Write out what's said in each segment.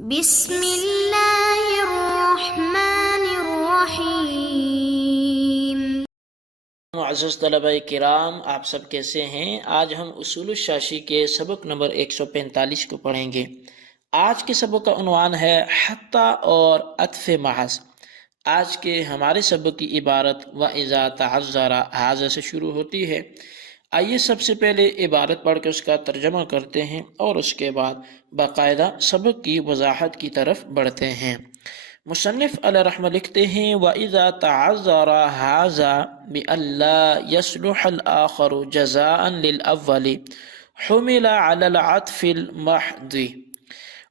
بسم اللہ الرحمن الرحیم۔ معزز طلبہ کرام، آپ سب کیسے ہیں؟ آج ہم اصول الشاشی کے سبق نمبر 145 کو پڑھیں گے۔ آج کے سبق کا عنوان ہے حتیٰ اور عطف محض۔ آج کے ہمارے سبق کی عبارت وَإِذَا تَعَذَّرَ هَذَا سے شروع ہوتی ہے۔ آئیے سب سے پہلے عبارت پڑھ کے اس کا ترجمہ کرتے ہیں اور اس کے بعد باقاعدہ سبق کی وضاحت کی طرف بڑھتے ہیں۔ مصنف علیہ رحمہ لکھتے ہیں وَإِذَا تَعَذَّرَ هَذَا بِأَلَّا يَصْلُحَ الْآخَرُ جَزَاءً لِلْأَوَّلِ حُمِلَ عَلَى الْعَطْفِ الْمَحْضِ۔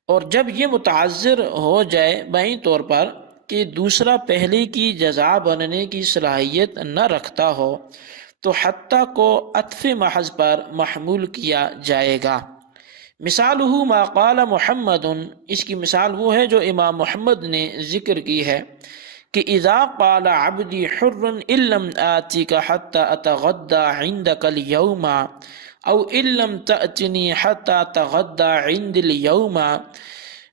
اور جب یہ متعذر ہو جائے بائیں طور پر کہ دوسرا پہلے کی جزا بننے کی صلاحیت نہ رکھتا ہو تو حتیٰ کو عطف محض پر محمول کیا جائے گا۔ مثالہ ما قال محمد، اس کی مثال وہ ہے جو امام محمد نے ذکر کی ہے کہ اذا قال عبدی حر ان لم آتیک حتی اتغدى عندک اليوم او ان لم تأتنی حتی اتغدى عند اليوم۔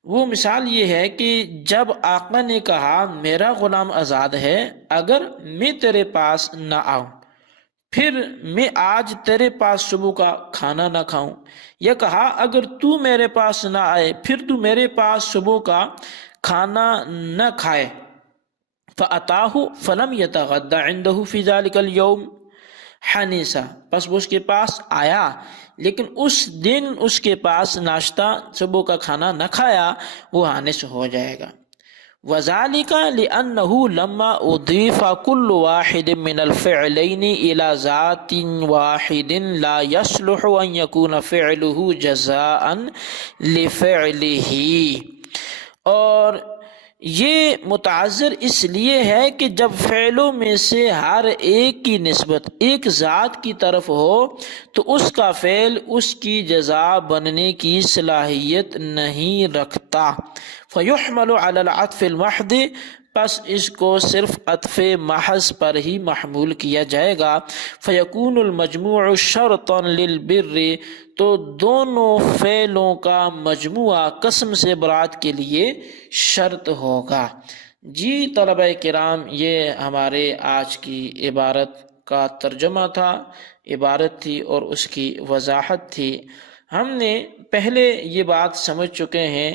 وہ مثال یہ ہے کہ جب آقا نے کہا میرا غلام آزاد ہے اگر میں تیرے پاس نہ آؤں پھر میں آج تیرے پاس صبح کا کھانا نہ کھاؤں، یا کہا اگر تو میرے پاس نہ آئے پھر تو میرے پاس صبح کا کھانا نہ کھائے۔ فَأَتَاهُ فَلَمْ يَتَغَدَّ عِنْدَهُ فِي ذَلِكَ الْيَوْمِ حَنِسَ، بس وہ اس کے پاس آیا لیکن اس دن اس کے پاس ناشتہ صبح کا کھانا نہ کھایا، وہ حانس ہو جائے گا۔ وَذَلِكَ لِأَنَّهُ لَمَّا أُضِيفَ كُلُّ وَاحِدٍ مِّنَ الْفِعْلَيْنِ إِلَى ذَاتٍ وَاحِدٍ لَا يَصْلُحُ أَن يَكُونَ فِعْلُهُ جَزَاءً لِفِعْلِهِ۔ اور یہ متعذر اس لیے ہے کہ جب فعلوں میں سے ہر ایک کی نسبت ایک ذات کی طرف ہو تو اس کا فعل اس کی جزا بننے کی صلاحیت نہیں رکھتا۔ فَيُحْمَلُ عَلَى الْعَطْفِ الْمَحْضِ، پس اس کو صرف عطف محض پر ہی محمول کیا جائے گا۔ فَيَكُونُ الْمَجْمُوعُ شَرْطًا لِلْبِرِّ، تو دونوں فعلوں کا مجموعہ قسم سے برات کے لیے شرط ہوگا۔ جی طلبہ کرام، یہ ہمارے آج کی عبارت کا ترجمہ تھا، عبارت تھی اور اس کی وضاحت تھی۔ ہم نے پہلے یہ بات سمجھ چکے ہیں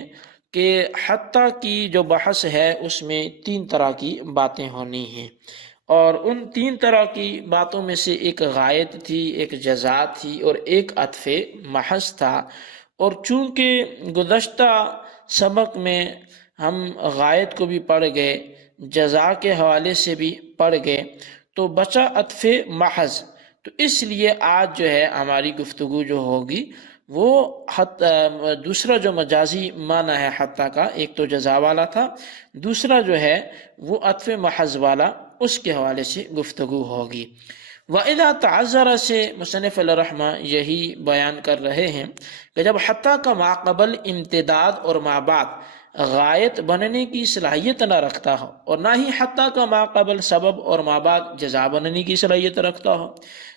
کہ حتیٰ کی جو بحث ہے اس میں 3 طرح کی باتیں ہونی ہیں، اور ان 3 طرح کی باتوں میں سے ایک غائط تھی، ایک جزا تھی اور ایک عطف محض تھا۔ اور چونکہ گزشتہ سبق میں ہم غائط کو بھی پڑھ گئے، جزا کے حوالے سے بھی پڑھ گئے، تو بچا عطف محض، تو اس لیے آج جو ہے ہماری گفتگو جو ہوگی وہ دوسرا جو مجازی معنی ہے حتیٰ کا، ایک تو جزا والا تھا، دوسرا جو ہے وہ عطف محض والا، اس کے حوالے سے گفتگو ہوگی۔ وَإِذَا تَعَذَّرَ سے مصنف علیہ رحمہ یہی بیان کر رہے ہیں کہ جب حتیٰ کا ماقبل امتداد اور مابعد غائط بننے کی صلاحیت نہ رکھتا ہو اور نہ ہی حتیٰ کا ماقبل سبب اور مابعد جزا بننے کی صلاحیت رکھتا ہو،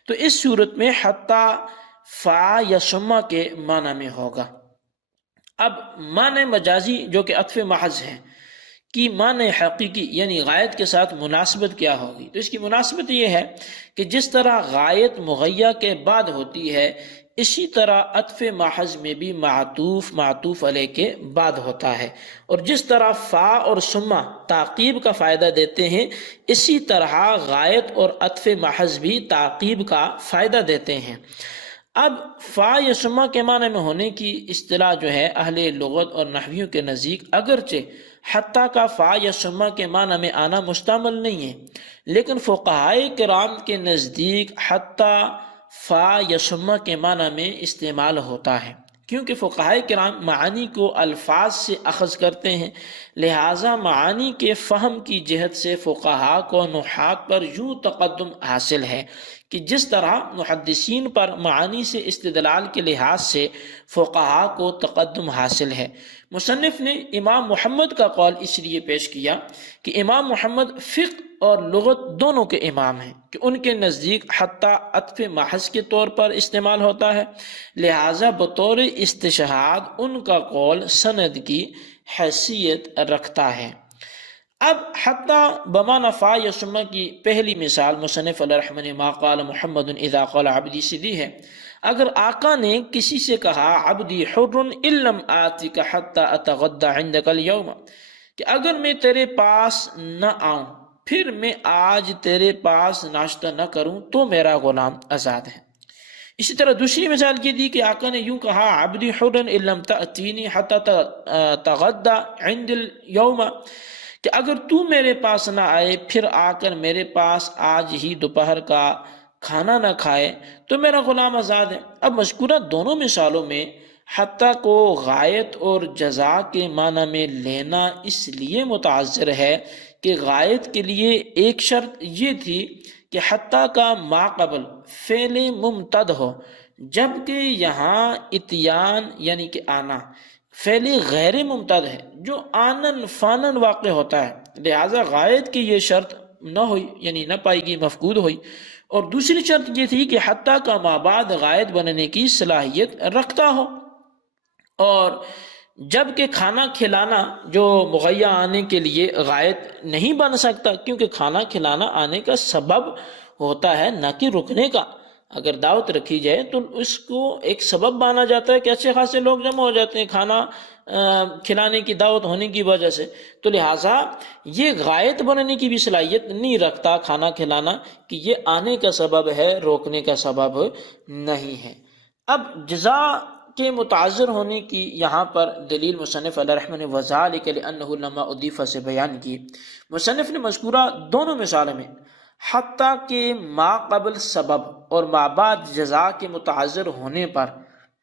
تو اس صورت میں حتیٰ فا یا ثم کے معنی میں ہوگا۔ اب معنی مجازی جو کہ عطف محض ہے کی معنی حقیقی یعنی غائط کے ساتھ مناسبت کیا ہوگی؟ تو اس کی مناسبت یہ ہے کہ جس طرح غائط مغیّہ کے بعد ہوتی ہے اسی طرح عطف محض میں بھی معطوف علیہ کے بعد ہوتا ہے، اور جس طرح فا اور ثم تعقیب کا فائدہ دیتے ہیں اسی طرح غائط اور عطف محض بھی تعقیب کا فائدہ دیتے ہیں۔ اب فا یا ثم کے معنی میں ہونے کی اصطلاح جو ہے اہل لغت اور نحویوں کے نزدیک اگرچہ حتیٰ کا فا یا ثم کے معنی میں آنا مستعمل نہیں ہے، لیکن فقہائے کرام کے نزدیک حتیٰ فا یا ثم کے معنی میں استعمال ہوتا ہے، کیونکہ فقہائے کرام معانی کو الفاظ سے اخذ کرتے ہیں، لہٰذا معانی کے فہم کی جہت سے فقہا کو نحات پر یوں تقدم حاصل ہے کہ جس طرح محدثین پر معانی سے استدلال کے لحاظ سے فقہا کو تقدم حاصل ہے۔ مصنف نے امام محمد کا قول اس لیے پیش کیا کہ امام محمد فقہ اور لغت دونوں کے امام ہیں کہ ان کے نزدیک حتیٰ عطف محض کے طور پر استعمال ہوتا ہے، لہٰذا بطور استشہاد ان کا قول سند کی حیثیت رکھتا ہے۔ اب حتیٰ بمعنی فا یا ثم کی پہلی مثال مصنف علیہ رحمہ نے ما قال محمد اذا قال عبدی سے دی ہے۔ اگر آقا نے کسی سے کہا عبدی حر ان لم آتک حتی اتغدى عندک اليوم، کہ اگر میں تیرے پاس نہ آؤں پھر میں آج تیرے پاس ناشتہ نہ کروں تو میرا غلام آزاد ہے۔ اسی طرح دوسری مثال یہ دی کہ آقا نے یوں کہا عبدی حر ان لم تأتینی حتی تغدى عند اليوم، کہ اگر تو میرے پاس نہ آئے پھر آ کر میرے پاس آج ہی دوپہر کا کھانا نہ کھائے تو میرا غلام آزاد ہے۔ اب مذکورہ دونوں مثالوں میں حتیٰ کو غایت اور جزا کے معنی میں لینا اس لیے متعذر ہے کہ غایت کے لیے ایک شرط یہ تھی کہ حتیٰ کا ما قبل فعل ممتد ہو، جبکہ یہاں اتیان یعنی کہ آنا فعل غیر ممتد ہے جو آنن فانن واقع ہوتا ہے، لہٰذا غایت کی یہ شرط نہ ہوئی یعنی نہ پائی گئی، مفقود ہوئی۔ اور دوسری شرط یہ تھی کہ حتیٰ کا ما بعد غایت بننے کی صلاحیت رکھتا ہو، اور جبکہ کھانا کھلانا جو مغیّا آنے کے لیے غایت نہیں بن سکتا، کیونکہ کھانا کھلانا آنے کا سبب ہوتا ہے نہ کہ رکنے کا۔ اگر دعوت رکھی جائے تو اس کو ایک سبب مانا جاتا ہے کہ اچھے خاصے لوگ جمع ہو جاتے ہیں کھانا کھلانے کی دعوت ہونے کی وجہ سے، تو لہٰذا یہ غایت بننے کی بھی صلاحیت نہیں رکھتا کھانا کھلانا، کہ یہ آنے کا سبب ہے روکنے کا سبب نہیں ہے۔ اب جزا کے متعذر ہونے کی یہاں پر دلیل مصنف علیہ رحمہ نے وذالک لأنہ لما اضیف سے بیان کی۔ مصنف نے مذکورہ دونوں مثالوں میں حتیٰ کہ ما قبل سبب اور ما بعد جزا کے متعذر ہونے پر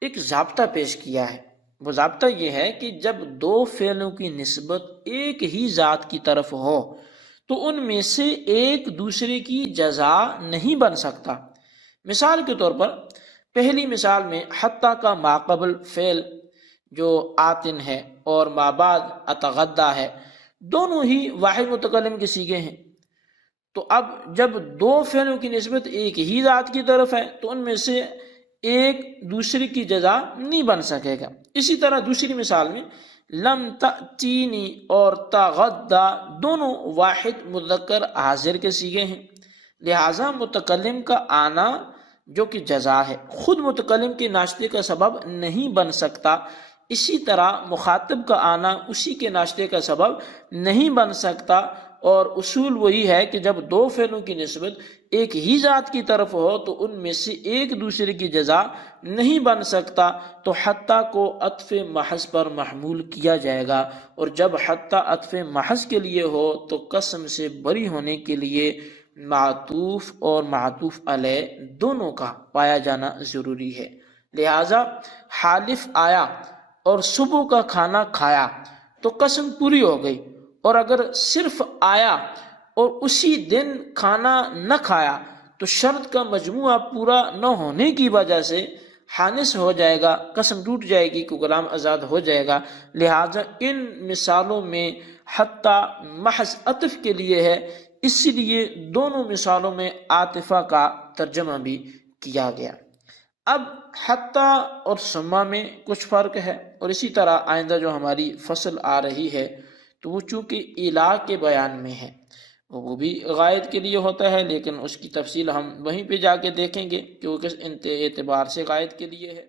ایک ضابطہ پیش کیا ہے۔ وہ ضابطہ یہ ہے کہ جب دو فعلوں کی نسبت ایک ہی ذات کی طرف ہو تو ان میں سے ایک دوسرے کی جزا نہیں بن سکتا۔ مثال کے طور پر پہلی مثال میں حتیٰ کا ما قبل فعل جو آتن ہے اور ما بعد اتغدی ہے، دونوں ہی واحد متکلم کے صیغے ہیں، تو اب جب دو فعلوں کی نسبت ایک ہی ذات کی طرف ہے تو ان میں سے ایک دوسرے کی جزا نہیں بن سکے گا۔ اسی طرح دوسری مثال میں لم تأتینی اور تغدی دونوں واحد مذکر حاضر کے صیغے ہیں، لہٰذا متکلم کا آنا جو کہ جزا ہے خود متکلم کے ناشتے کا سبب نہیں بن سکتا، اسی طرح مخاطب کا آنا اسی کے ناشتے کا سبب نہیں بن سکتا۔ اور اصول وہی ہے کہ جب دو فعلوں کی نسبت ایک ہی ذات کی طرف ہو تو ان میں سے ایک دوسرے کی جزا نہیں بن سکتا، تو حتیٰ کو عطف محض پر محمول کیا جائے گا، اور جب حتیٰ عطف محض کے لیے ہو تو قسم سے بری ہونے کے لیے معطوف اور معطوف علیہ دونوں کا پایا جانا ضروری ہے۔ لہٰذا حالف آیا اور صبح کا کھانا کھایا تو قسم پوری ہو گئی، اور اگر صرف آیا اور اسی دن کھانا نہ کھایا تو شرط کا مجموعہ پورا نہ ہونے کی وجہ سے حانث ہو جائے گا، قسم ٹوٹ جائے گی کہ غلام آزاد ہو جائے گا۔ لہٰذا ان مثالوں میں حتیٰ محض عطف کے لیے ہے، اسی لیے دونوں مثالوں میں عاطفہ کا ترجمہ بھی کیا گیا۔ اب حتیٰ اور ثم میں کچھ فرق ہے، اور اسی طرح آئندہ جو ہماری فصل آ رہی ہے تو وہ چونکہ الا کے بیان میں ہے، وہ بھی غائد کے لیے ہوتا ہے، لیکن اس کی تفصیل ہم وہیں پہ جا کے دیکھیں گے کہ وہ کس اعتبار سے غائد کے لیے ہے۔